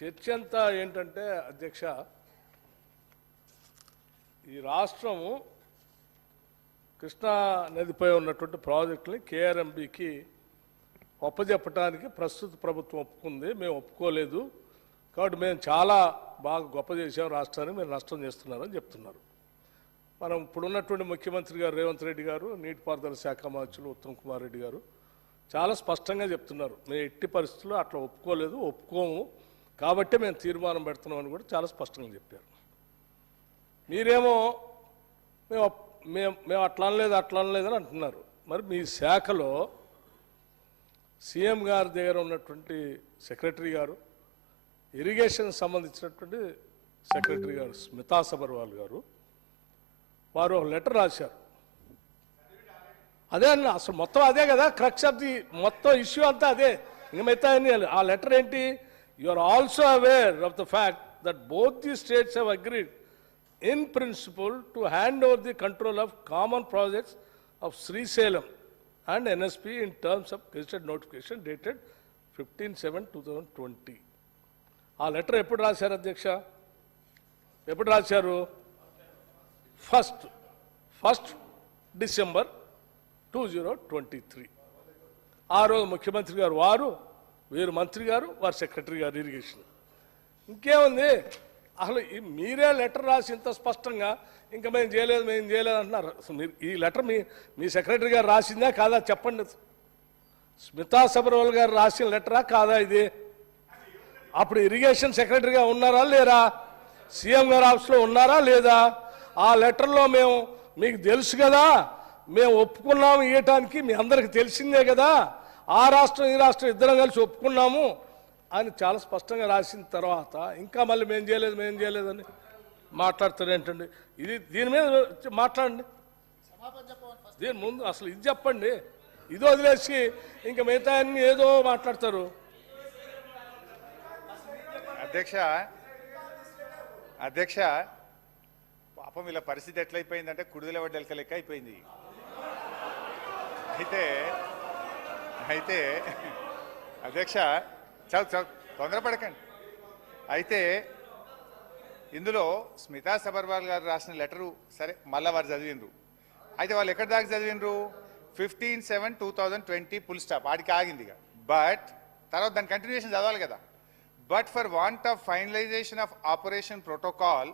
చర్చ అంతా ఏంటంటే అధ్యక్ష, ఈ రాష్ట్రము కృష్ణా నదిపై ఉన్నటువంటి ప్రాజెక్టుని కేఆర్ఎంబీకి ఒప్పజెప్పడానికి ప్రస్తుత ప్రభుత్వం ఒప్పుకుంది, మేము ఒప్పుకోలేదు. కాబట్టి మేము చాలా బాగా గొప్ప చేసాం రాష్ట్రాన్ని, మీరు నష్టం చేస్తున్నారని చెప్తున్నారు. మనం ఇప్పుడున్నటువంటి ముఖ్యమంత్రి గారు రేవంత్ రెడ్డి గారు, నీటిపారుదల శాఖ మంత్రులు ఉత్తమ్ కుమార్ రెడ్డి గారు చాలా స్పష్టంగా చెప్తున్నారు, మేము ఎట్టి పరిస్థితుల్లో అట్లా ఒప్పుకోలేదు, ఒప్పుకోము, కాబట్టి మేము తీర్మానం పెడుతున్నామని కూడా చాలా స్పష్టంగా చెప్పారు. మీరేమో మేము అట్లా అనలేదని అంటున్నారు. మరి మీ శాఖలో సీఎం గారి దగ్గర ఉన్నటువంటి సెక్రటరీ గారు, ఇరిగేషన్ సంబంధించినటువంటి సెక్రటరీ గారు స్మితా సబర్వాల్ గారు, వారు ఒక లెటర్ రాశారు. అదే అన్న, అసలు మొత్తం అదే కదా క్రక్స్ ఆఫ్ ది మొత్తం ఇష్యూ అంతా అదే. ఇంక మిగతా ఆ లెటర్ ఏంటి? You are also aware of the fact that both the states have agreed in principle to hand over the control of common projects of Srisailam and NSP in terms of gazetted notification dated 15/7/2020. ఆ letter ఎప్పుడు రాశారు అధ్యక్ష? ఎప్పుడు రాశారు? First December 2023. ఆ రోజు ముఖ్యమంత్రి గారు వీరు మంత్రి గారు, వారు సెక్రటరీ గారు ఇరిగేషన్. ఇంకేముంది అసలు? మీరే లెటర్ రాసి ఇంత స్పష్టంగా ఇంకా మేము చేయలేదు అంటున్నారు. మీరు ఈ లెటర్ మీ సెక్రటరీ గారు రాసిందా కాదా చెప్పండి. స్మితా సబర్వాల్ గారు రాసిన లెటరా కాదా ఇది? అప్పుడు ఇరిగేషన్ సెక్రటరీగా ఉన్నారా లేరా? సీఎం గారు ఆఫీస్లో ఉన్నారా లేదా? ఆ లెటర్లో మీకు తెలుసు కదా, మేము ఒప్పుకున్నాము ఇవ్వటానికి, మీ అందరికి తెలిసిందే కదా, ఆ రాష్ట్రం ఈ రాష్ట్రం ఇద్దరం కలిసి ఒప్పుకున్నాము అని చాలా స్పష్టంగా రాసిన తర్వాత ఇంకా మళ్ళీ మేము చేయలేదని మాట్లాడతారు ఏంటండి? దీని మీద మాట్లాడండి. దీని ముందు అసలు ఇది చెప్పండి. ఇది వదిలేసి ఇంకా మిగతా అన్ని ఏదో మాట్లాడతారు. అధ్యక్ష పాపం వీళ్ళ పరిస్థితి ఎట్లయిపోయిందంటే కుడిదల వడ్డెలక లెక్క అయిపోయింది. అయితే అధ్యక్ష చాలా తొందరపడకండి. అయితే ఇందులో స్మితా సబర్వాల్ గారు రాసిన లెటరు సరే మళ్ళీ వారు చదివిండ్రు. అయితే వాళ్ళు ఎక్కడి దాకా చదివిండ్రు? 15/7/2020 ఫుల్ స్టాప్, ఆడికి ఆగింది. బట్ తర్వాత దాని కంటిన్యూషన్ చదవాలి కదా. But for want of finalisation of operation protocol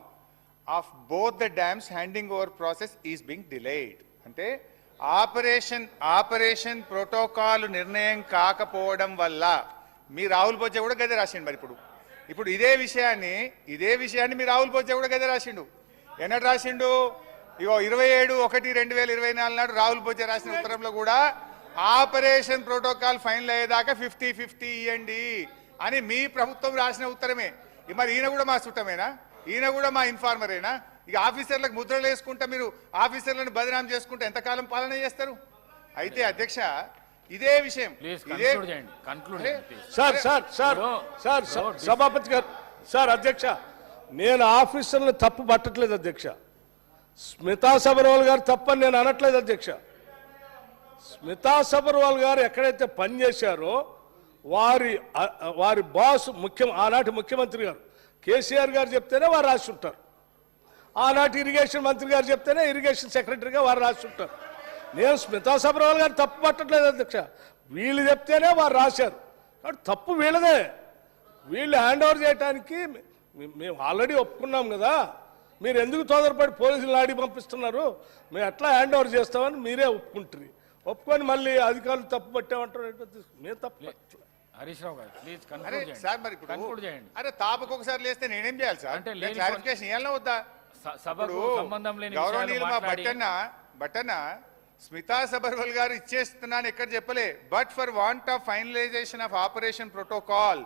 of both the dams handing over process is Bing delayed. అంటే ఆపరేషన్ ప్రోటోకాల్ నిర్ణయం కాకపోవడం వల్ల మీ రాహుల్ బొజ్జ కూడా గదే రాసిండు. మరి ఇప్పుడు ఇదే విషయాన్ని మీ రాహుల్ బొజ్జ కూడా గదే రాసిండు. ఎన్నడు రాసిండు? ఇగో 27/1/2024 నాడు రాహుల్ బొజ్జ రాసిన ఉత్తరంలో కూడా ఆపరేషన్ ప్రోటోకాల్ ఫైనల్ అయ్యేదాకా 50-50 ఇవ్వండి అని మీ ప్రభుత్వం రాసిన ఉత్తరమే. మరి ఈయన కూడా మా చుట్టమేనా? ఈయన కూడా మా ఇన్ఫార్మరేనా? ఇక ఆఫీసర్లకు ముద్రలు వేసుకుంటా మీరు ఆఫీసర్లను బదనాం చేసుకుంటే ఎంతకాలం పాలన చేస్తారు? అయితే అధ్యక్ష ఇదే విషయం సభాపతి గారు, సార్ అధ్యక్ష, నేను ఆఫీసర్లను తప్పు పట్టట్లేదు అధ్యక్ష. స్మితా సబర్వాల్ గారు తప్పని నేను అనట్లేదు అధ్యక్ష. స్మితా సబర్వాల్ గారు ఎక్కడైతే పనిచేశారో వారి బాస్ ఆనాటి ముఖ్యమంత్రి గారు కేసీఆర్ గారు చెప్తేనే వారు రాసి ఉంటారు. ఆనాటి ఇరిగేషన్ మంత్రి గారు చెప్తేనే ఇరిగేషన్ సెక్రటరీగా వారు రాసి ఉంటారు. నేను స్మితా సబర్వాల్ గారు తప్పు పట్టట్లేదు అధ్యక్ష. వీళ్ళు చెప్తేనే వారు రాశారు, కాబట్టి తప్పు వీళ్ళదే. వీళ్ళు హ్యాండ్ ఓవర్ చేయడానికి మేము ఆల్రెడీ ఒప్పుకున్నాం కదా, మీరు ఎందుకు తొందరపడి పోలీసులు ఆడి పంపిస్తున్నారు? మేము ఎట్లా హ్యాండ్ ఓవర్ చేస్తామని మీరే ఒప్పుకుంటారు. ఒప్పుకొని మళ్ళీ అధికారులు తప్పు పట్టామంటారు. మేము తప్పు హరీష్ రావు గారు ప్లీజ్ సార్. మరి కన్క్లూడ్ చేయండి. అరే తాపకు ఒకసారి లేస్తే నేనేం చేయాలి సార్? అంటే క్లారిఫికేషన్ ఇవ్వాలన్నా వద్దా? సభకు సంబంధం లేని గౌరవనీయులు మా బట్టన్న స్మితా సబర్వాల్ గారు ఇచ్చేస్తున్నాను ఎక్కడ చెప్పలే. But for want of finalisation of operation protocol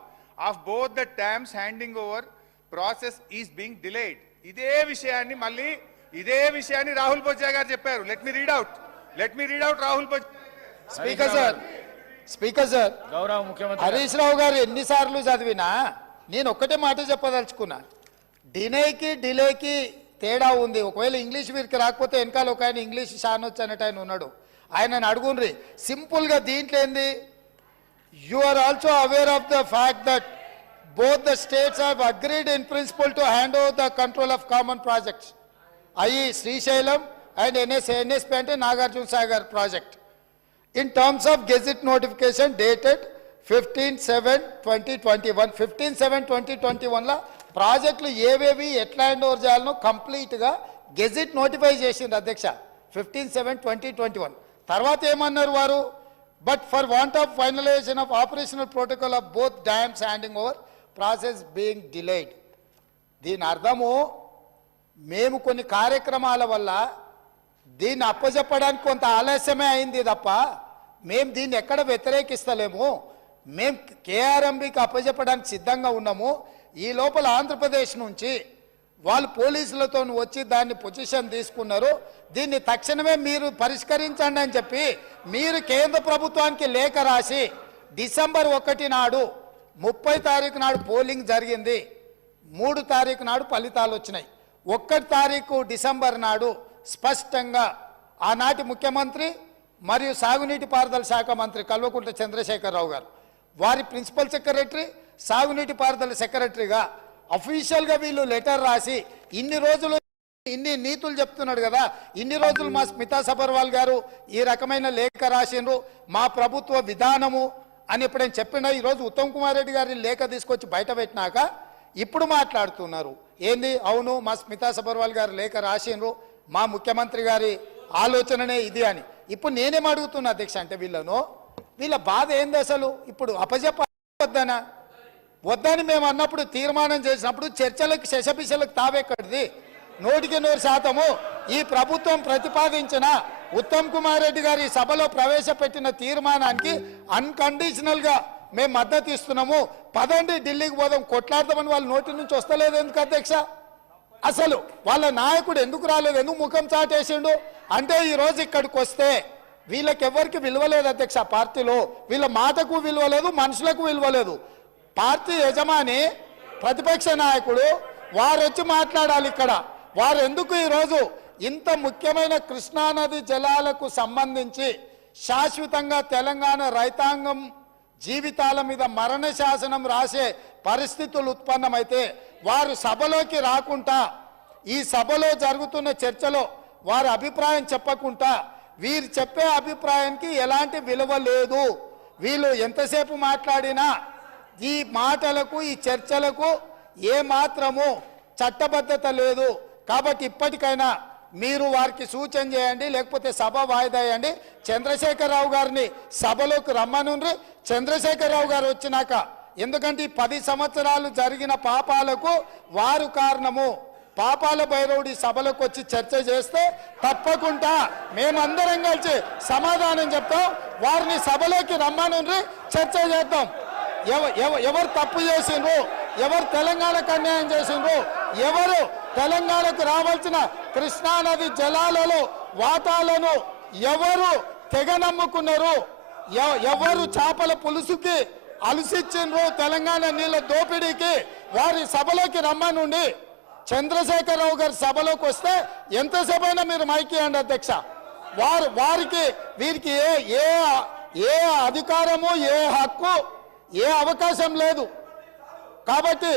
of both the dams handing over process is being delayed. ఇదే విషయాన్ని రాహుల్ బొజ్జా గారు చెప్పారు. Let me read out Rahul Bojja. Speaker sir, గౌరవ ముఖ్యమంత్రి హరీష్ రావు గారు ఎన్నిసార్లు చదివినా నేను ఒక్కటే మాట చెప్పదలుచుకున్నా. డిలేకి తేడా ఉంది. ఒకవేళ ఇంగ్లీష్ వీరికి రాకపోతే వెనకాల ఒక ఆయన ఇంగ్లీష్ షానొచ్చు అనేట ఆయన ఉన్నాడు, ఆయనను అడుగుండ్రి. సింపుల్గా దీంట్లో ఏంది? You are also aware of the fact that both the states have agreed in principle to hand over the control of common projects, i.e. Srisailam and NSP ante Nagarjuna Sagar project. In terms of Gazette notification dated 15/7/2021, 15/7/2021 ला ప్రాజెక్టులు ఏవేవి ఎట్లా hand over చేయాలనో complete గా gazette notify చేసింది అధ్యక్ష 15/7/2021. తర్వాత ఏమన్నారు వారు, but for want of finalisation of operational protocol of both dams handing over process being delayed. దీని అర్థము మేము కొన్ని కార్యక్రమాల వల్ల దీన్ని అప్పచెప్పడానికి కొంత ఆలస్యమే అయింది తప్ప మేము దీన్ని ఎక్కడ వ్యతిరేకిస్తలేము. మేము కేఆర్ఎంబికి అప్పచెప్పడానికి సిద్ధంగా ఉన్నాము. ఈ లోపల ఆంధ్రప్రదేశ్ నుంచి వాళ్ళు పోలీసులతో వచ్చి దాన్ని పొజిషన్ తీసుకున్నారు. దీన్ని తక్షణమే మీరు పరిష్కరించండి అని చెప్పి మీరు కేంద్ర ప్రభుత్వానికి లేఖ రాసి డిసెంబర్ 1 నాడు 30 తారీఖు నాడు పోలింగ్ జరిగింది. 3 తారీఖు నాడు ఫలితాలు వచ్చినాయి. 1 తారీఖు డిసెంబర్ నాడు స్పష్టంగా ఆనాటి ముఖ్యమంత్రి మరియు సాగునీటి పారుదల శాఖ మంత్రి కల్వకుంట్ల చంద్రశేఖరరావు గారు వారి ప్రిన్సిపల్ సెక్రటరీ సాగునీటి పారుదల సెక్రటరీగా అఫీషియల్గా వీళ్ళు లెటర్ రాసి ఇన్ని రోజులు ఇన్ని నీతులు చెప్తున్నాడు కదా, ఇన్ని రోజులు మా స్మితా సబర్వాల్ గారు ఈ రకమైన లేఖ రాసిండ్రు, మా ప్రభుత్వ విధానము అని ఎప్పుడైనా చెప్పినా ఈరోజు ఉత్తమ్ కుమార్ రెడ్డి గారి లేఖ తీసుకొచ్చి బయట పెట్టినాక ఇప్పుడు మాట్లాడుతున్నారు ఏంది, అవును మా స్మితా సబర్వాల్ గారు లేఖ రాసిండ్రు, మా ముఖ్యమంత్రి గారి ఆలోచననే ఇది అని. ఇప్పుడు నేనేం అడుగుతున్నా అధ్యక్ష అంటే వీళ్ళ బాధ ఏంది అసలు, ఇప్పుడు అప్పచెప్పొద్దనా వద్దని మేము అన్నప్పుడు తీర్మానం చేసినప్పుడు చర్చలకు శశపిశలకు తావెక్కడిది, 100% ఈ ప్రభుత్వం ప్రతిపాదించిన ఉత్తమ్ కుమార్ రెడ్డి గారి సభలో ప్రవేశపెట్టిన తీర్మానానికి అన్కండిషనల్ గా మేము మద్దతు ఇస్తున్నాము. పదండి ఢిల్లీకి పోదాం కొట్లాడదామని వాళ్ళ నోటి నుంచి వస్తలేదు ఎందుకు అధ్యక్ష? అసలు వాళ్ళ నాయకుడు ఎందుకు రాలేదు, ఎందుకు ముఖం చాటేసిండు అంటే ఈ రోజు ఇక్కడికి వస్తే వీళ్ళకి ఎవరికి విలువ లేదు అధ్యక్ష. పార్టీలో వీళ్ళ మాటకు విలువ లేదు, మనుషులకు విలువ లేదు. పార్టీ యజమాని ప్రతిపక్ష నాయకుడు వారు వచ్చి మాట్లాడాలి ఇక్కడ. వారు ఎందుకు ఈరోజు ఇంత ముఖ్యమైన కృష్ణానది జలాలకు సంబంధించి శాశ్వతంగా తెలంగాణ రైతాంగం జీవితాల మీద మరణ శాసనం రాసే పరిస్థితులు ఉత్పన్నమైతే వారు సభలోకి రాకుండా ఈ సభలో జరుగుతున్న చర్చలో వారి అభిప్రాయం చెప్పకుండా వీరు చెప్పే అభిప్రాయానికి ఎలాంటి విలువ లేదు. వీళ్ళు ఎంతసేపు మాట్లాడినా ఈ మాటలకు ఈ చర్చలకు ఏ మాత్రము చట్టబద్ధత లేదు. కాబట్టి ఇప్పటికైనా మీరు వారికి సూచన చేయండి, లేకపోతే సభ వాయిదా వేయండి. చంద్రశేఖరరావు గారిని సభలోకి రమ్మనుండ్రి. చంద్రశేఖరరావు గారు వచ్చినాక, ఎందుకంటే ఈ 10 సంవత్సరాలు జరిగిన పాపాలకు వారు కారణము. పాపాల భైరవుడి సభలోకి వచ్చి చర్చ చేస్తే తప్పకుండా మేమందరం కలిసి సమాధానం చెప్తాం. వారిని సభలోకి రమ్మనుండ్రి, చర్చ చేద్దాం. ఎవరు తప్పు చేసిండ్రు, ఎవరు తెలంగాణకు అన్యాయం చేసిండ్రు, ఎవరు తెలంగాణకు రావాల్సిన కృష్ణానది జలాలలో వాటాలను ఎవరు తెగ నమ్ముకున్నారు, ఎవరు చేపల పులుసుకి అలసిచ్చిండ్రు తెలంగాణ నీళ్ళ దోపిడీకి, వారి సభలోకి రమ్మనుండి. చంద్రశేఖరరావు గారి సభలోకి వస్తే ఎంతసేపైనా మీరు మైక్ ఇవ్వండి అధ్యక్ష. వారికి వీరికి ఏ అధికారము, ఏ హక్కు, ఏ అవకాశం లేదు. కాబట్టి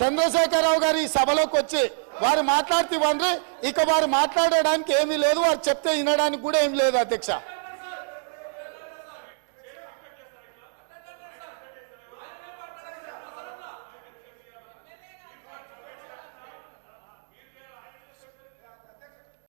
చంద్రశేఖరరావు గారు ఈ సభలోకి వచ్చి వారు మాట్లాడితే ఇక వారు మాట్లాడడానికి ఏమీ లేదు, వారు చెప్తే వినడానికి కూడా ఏమీ లేదు అధ్యక్ష.